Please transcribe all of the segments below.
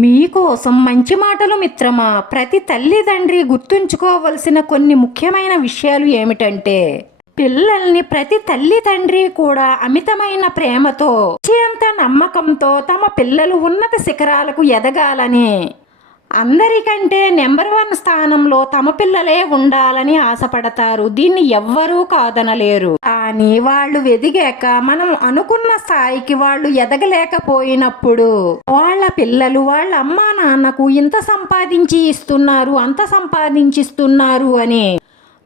మీకోసం మంచి మాటలు మిత్రమా. ప్రతి తల్లిదండ్రి గుర్తుంచుకోవలసిన కొన్ని ముఖ్యమైన విషయాలు ఏమిటంటే, పిల్లల్ని ప్రతి తల్లిదండ్రి కూడా అమితమైన ప్రేమతో, అత్యంత నమ్మకంతో తమ పిల్లలు ఉన్నత శిఖరాలకు ఎదగాలని, అందరికంటే నెంబర్ 1 స్థానంలో తమ పిల్లలే ఉండాలని ఆశపడతారు. దీన్ని ఎవ్వరూ కాదనలేరు. కానీ వాళ్ళు ఎదిగాక మనం అనుకున్న స్థాయికి వాళ్ళు ఎదగలేకపోయినప్పుడు వాళ్ళ పిల్లలు వాళ్ళ అమ్మా నాన్నకు ఇంత సంపాదించి ఇస్తున్నారు, అంత సంపాదించిస్తున్నారు అని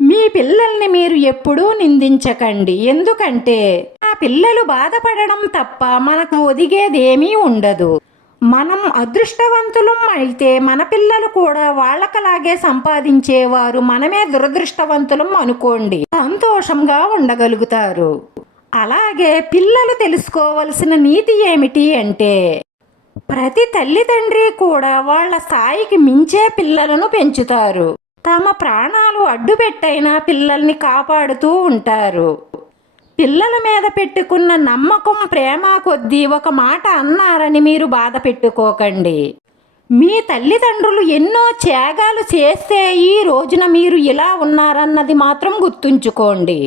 మీ పిల్లల్ని మీరు ఎప్పుడూ నిందించకండి. ఎందుకంటే ఆ పిల్లలు బాధపడడం తప్ప మనకు ఒదిగేదేమీ ఉండదు. మనం అదృష్టవంతులం అయితే మన పిల్లలు కూడా వాళ్ళకలాగే సంపాదించేవారు. మనమే దురదృష్టవంతులం అనుకోండి, సంతోషంగా ఉండగలుగుతారు. అలాగే పిల్లలు తెలుసుకోవలసిన నీతి ఏమిటి అంటే, ప్రతి తల్లిదండ్రి కూడా వాళ్ళ స్థాయికి మించే పిల్లలను పెంచుతారు. తమ ప్రాణాలు అడ్డుపెట్టైనా పిల్లల్ని కాపాడుతూ ఉంటారు. పిల్లల మీద పెట్టుకున్న నమ్మకం, ప్రేమ కొద్దీ ఒక మాట అన్నారని మీరు బాధ పెట్టుకోకండి. మీ తల్లిదండ్రులు ఎన్నో త్యాగాలు చేస్తే ఈ రోజున మీరు ఇలా ఉన్నారన్నది మాత్రం గుర్తుంచుకోండి.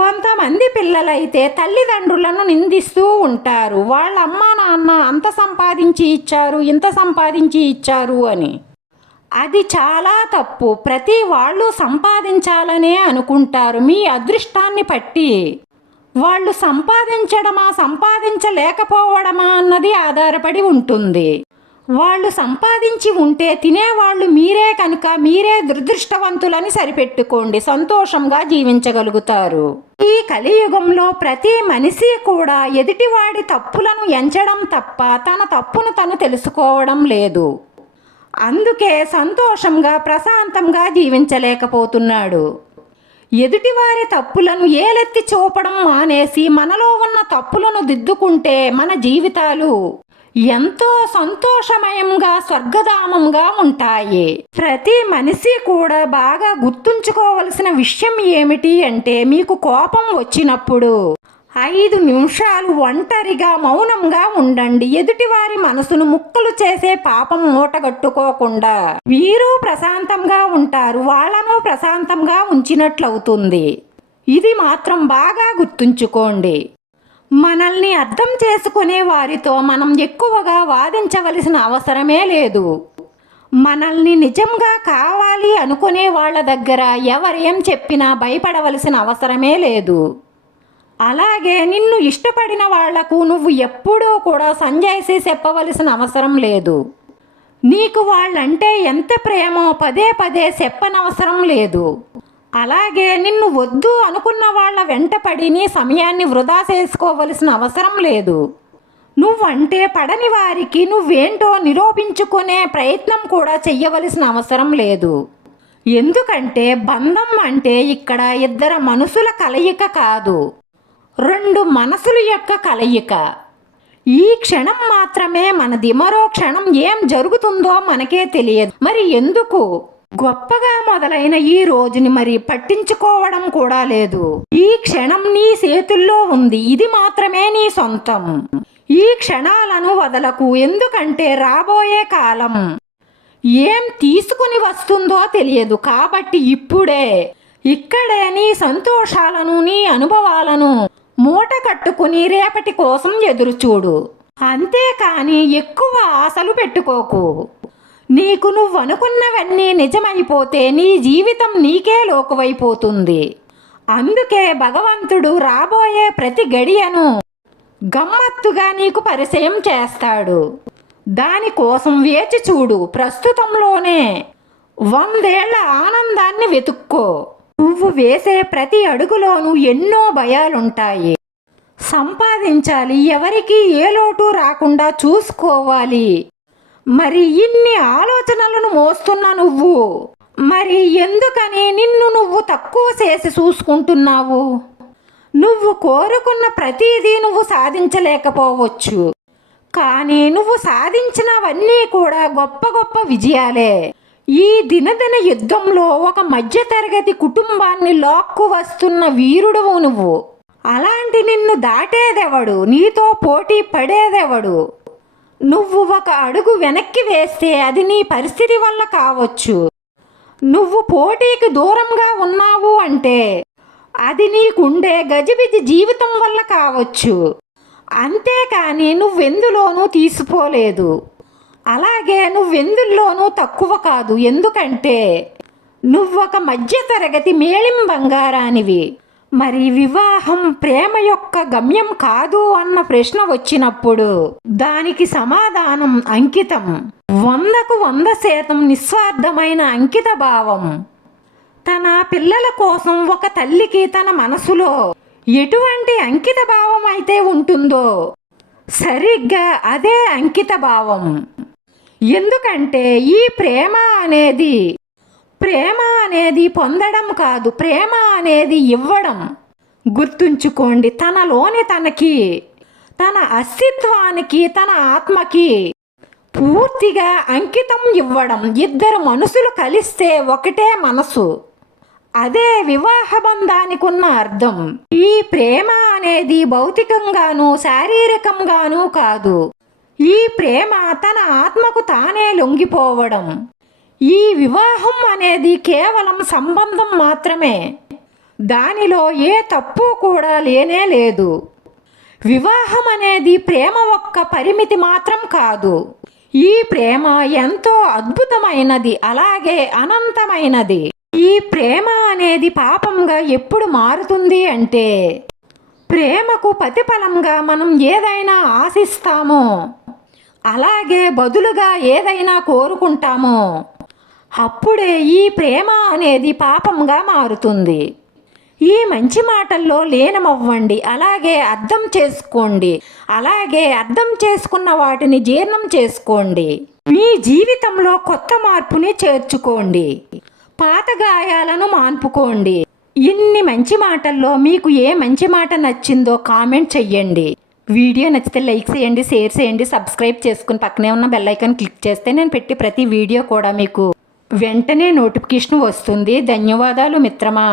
కొంతమంది పిల్లలైతే తల్లిదండ్రులను నిందిస్తూ ఉంటారు. వాళ్ళ అమ్మా నాన్న అంత సంపాదించి ఇచ్చారు, ఇంత సంపాదించి ఇచ్చారు అని. అది చాలా తప్పు. ప్రతి వాళ్ళు సంపాదించాలనే అనుకుంటారు. మీ అదృష్టాన్ని బట్టి వాళ్ళు సంపాదించడమా సంపాదించలేకపోవడమా అన్నది ఆధారపడి ఉంటుంది. వాళ్ళు సంపాదించి ఉంటే తినేవాళ్ళు మీరే కనుక మీరే దురదృష్టవంతులని సరిపెట్టుకోండి. సంతోషంగా జీవించగలుగుతారు. ఈ కలియుగంలో ప్రతి మనిషి కూడా ఎదుటివాడి తప్పులను ఎంచడం తప్ప తన తప్పును తను తెలుసుకోవడం లేదు. అందుకే సంతోషంగా ప్రశాంతంగా జీవించలేకపోతున్నాడు. ఎదుటివారి తప్పులను ఏలెత్తి చూపడం మానేసి మనలో ఉన్న తప్పులను దిద్దుకుంటే మన జీవితాలు ఎంతో సంతోషమయంగా స్వర్గధామంగా ఉంటాయి. ప్రతి మనిషి కూడా బాగా గుర్తుంచుకోవలసిన విషయం ఏమిటి అంటే, మీకు కోపం వచ్చినప్పుడు 5 నిమిషాలు ఒంటరిగా మౌనంగా ఉండండి. ఎదుటివారి మనసును ముక్కలు చేసే పాపం మూటగట్టుకోకుండా మీరు ప్రశాంతంగా ఉంటారు. వాళ్ళను ప్రశాంతంగా ఉంచినట్లవుతుంది. ఇది మాత్రం బాగా గుర్తుంచుకోండి. మనల్ని అర్థం చేసుకునే వారితో మనం ఎక్కువగా వాదించవలసిన అవసరమే లేదు. మనల్ని నిజంగా కావాలి అనుకునే వాళ్ళ దగ్గర ఎవరేం చెప్పినా భయపడవలసిన అవసరమే లేదు. అలాగే నిన్ను ఇష్టపడిన వాళ్లకు నువ్వు ఎప్పుడూ కూడా సంజాయిషీ చెప్పవలసిన అవసరం లేదు. నీకు వాళ్ళంటే ఎంత ప్రేమో పదే పదే చెప్పనవసరం లేదు. అలాగే నిన్ను వద్దు అనుకున్న వాళ్ళ వెంటపడి నీ సమయాన్ని వృధా చేసుకోవలసిన అవసరం లేదు. నువ్వంటే పడని వారికి నువ్వేంటో నిరూపించుకునే ప్రయత్నం కూడా చెయ్యవలసిన అవసరం లేదు. ఎందుకంటే బంధం అంటే ఇక్కడ 2 మనుషుల కలయిక కాదు, 2 మనసుల యొక్క కలయిక. ఈ క్షణం మాత్రమే మనది. మరో క్షణం ఏం జరుగుతుందో మనకే తెలియదు. మరి ఎందుకు గొప్పగా మొదలైన ఈ రోజుని మరి పట్టించుకోవడం కూడా లేదు. ఈ క్షణం నీ చేతుల్లో ఉంది. ఇది మాత్రమే నీ సొంతం. ఈ క్షణాలను వదలకు. ఎందుకంటే రాబోయే కాలం ఏం తీసుకుని వస్తుందో తెలియదు. కాబట్టి ఇప్పుడే ఇక్కడే నీ సంతోషాలను, నీ అనుభవాలను మూట కట్టుకుని రేపటి కోసం ఎదురుచూడు. అంతేకాని ఎక్కువ ఆశలు పెట్టుకోకు. నీకు నువ్వు అనుకున్నవన్నీ నిజమైపోతే నీ జీవితం నీకే లోకువైపోతుంది. అందుకే భగవంతుడు రాబోయే ప్రతి గడియను గమ్మత్తుగా నీకు పరిచయం చేస్తాడు. దానికోసం వేచి చూడు. ప్రస్తుతంలోనే 100 ఏళ్ల ఆనందాన్ని వెతుక్కో. నువ్వు వేసే ప్రతి అడుగులోనూ ఎన్నో భయాలుంటాయి. సంపాదించాలి, ఎవరికి ఏ లోటు రాకుండా చూసుకోవాలి. మరి ఇన్ని ఆలోచనలను మోస్తున్న నువ్వు మరి ఎందుకని నిన్ను నువ్వు తక్కువ చేసి చూసుకుంటున్నావు? నువ్వు కోరుకున్న ప్రతిదీ నువ్వు సాధించలేకపోవచ్చు. కానీ నువ్వు సాధించినవన్నీ కూడా గొప్ప గొప్ప విజయాలే. ఈ దినదిన యుద్ధంలో ఒక మధ్యతరగతి కుటుంబాన్ని లాక్కు వస్తున్న వీరుడువు నువ్వు. అలాంటి నిన్ను దాటేదెవడు? నీతో పోటీ పడేదెవడు? నువ్వు ఒక అడుగు వెనక్కి వేస్తే అది నీ పరిస్థితి వల్ల కావచ్చు. నువ్వు పోటీకి దూరంగా ఉన్నావు అంటే అది నీకుండే గజిబిజి జీవితం వల్ల కావచ్చు. అంతేకాని నువ్వెందులోనూ తీసిపోలేదు. అలాగే నువ్వెందుల్లోనూ తక్కువ కాదు. ఎందుకంటే నువ్వొక మధ్యతరగతి మేళిం బంగారానివి. మరి వివాహం ప్రేమ యొక్క గమ్యం కాదు అన్న ప్రశ్న వచ్చినప్పుడు దానికి సమాధానం అంకితం. 100కు 100% నిస్వార్థమైన అంకిత భావం. తన పిల్లల కోసం ఒక తల్లికి తన మనసులో ఎటువంటి అంకిత భావం అయితే ఉంటుందో సరిగ్గా అదే అంకిత భావం. ఎందుకంటే ఈ ప్రేమ అనేది పొందడం కాదు, ప్రేమ అనేది ఇవ్వడం. గుర్తుంచుకోండి, తనలోని తనకి, తన అస్తిత్వానికి, తన ఆత్మకి పూర్తిగా అంకితం ఇవ్వడం. ఇద్దరు మనసులు కలిస్తే ఒకటే మనసు. అదే వివాహ బంధానికి ఉన్న అర్థం. ఈ ప్రేమ అనేది భౌతికంగానూ శారీరకంగానూ కాదు. ఈ ప్రేమ తన ఆత్మకు తానే లొంగిపోవడం. ఈ వివాహం అనేది కేవలం సంబంధం మాత్రమే. దానిలో ఏ తప్పు కూడా లేనే లేదు. వివాహం అనేది ప్రేమ ఒక్క పరిమితి మాత్రం కాదు. ఈ ప్రేమ ఎంతో అద్భుతమైనది, అలాగే అనంతమైనది. ఈ ప్రేమ అనేది పాపంగా ఎప్పుడు మారుతుంది అంటే ప్రేమకు ప్రతిఫలంగా మనం ఏదైనా ఆశిస్తామో, అలాగే బదులుగా ఏదైనా కోరుకుంటామో, అప్పుడే ఈ ప్రేమ అనేది పాపంగా మారుతుంది. ఈ మంచి మాటల్లో లీనమవ్వండి, అలాగే అర్థం చేసుకోండి, అలాగే అర్థం చేసుకున్న వాటిని జీర్ణం చేసుకోండి. మీ జీవితంలో కొత్త మార్పుని చేర్చుకోండి, పాత గాయాలను మాన్పుకోండి. ఇన్ని మంచి మాటల్లో మీకు ఏ మంచి మాట నచ్చిందో కామెంట్ చెయ్యండి. వీడియో నచ్చితే లైక్ చేయండి, షేర్ చేయండి, సబ్స్క్రైబ్ చేసుకుని పక్కనే ఉన్న బెల్ ఐకాన్ క్లిక్ చేస్తే నేను పెట్టి ప్రతి వీడియో కూడా మీకు వెంటనే నోటిఫికేషన్ వస్తుంది. ధన్యవాదాలు మిత్రమా.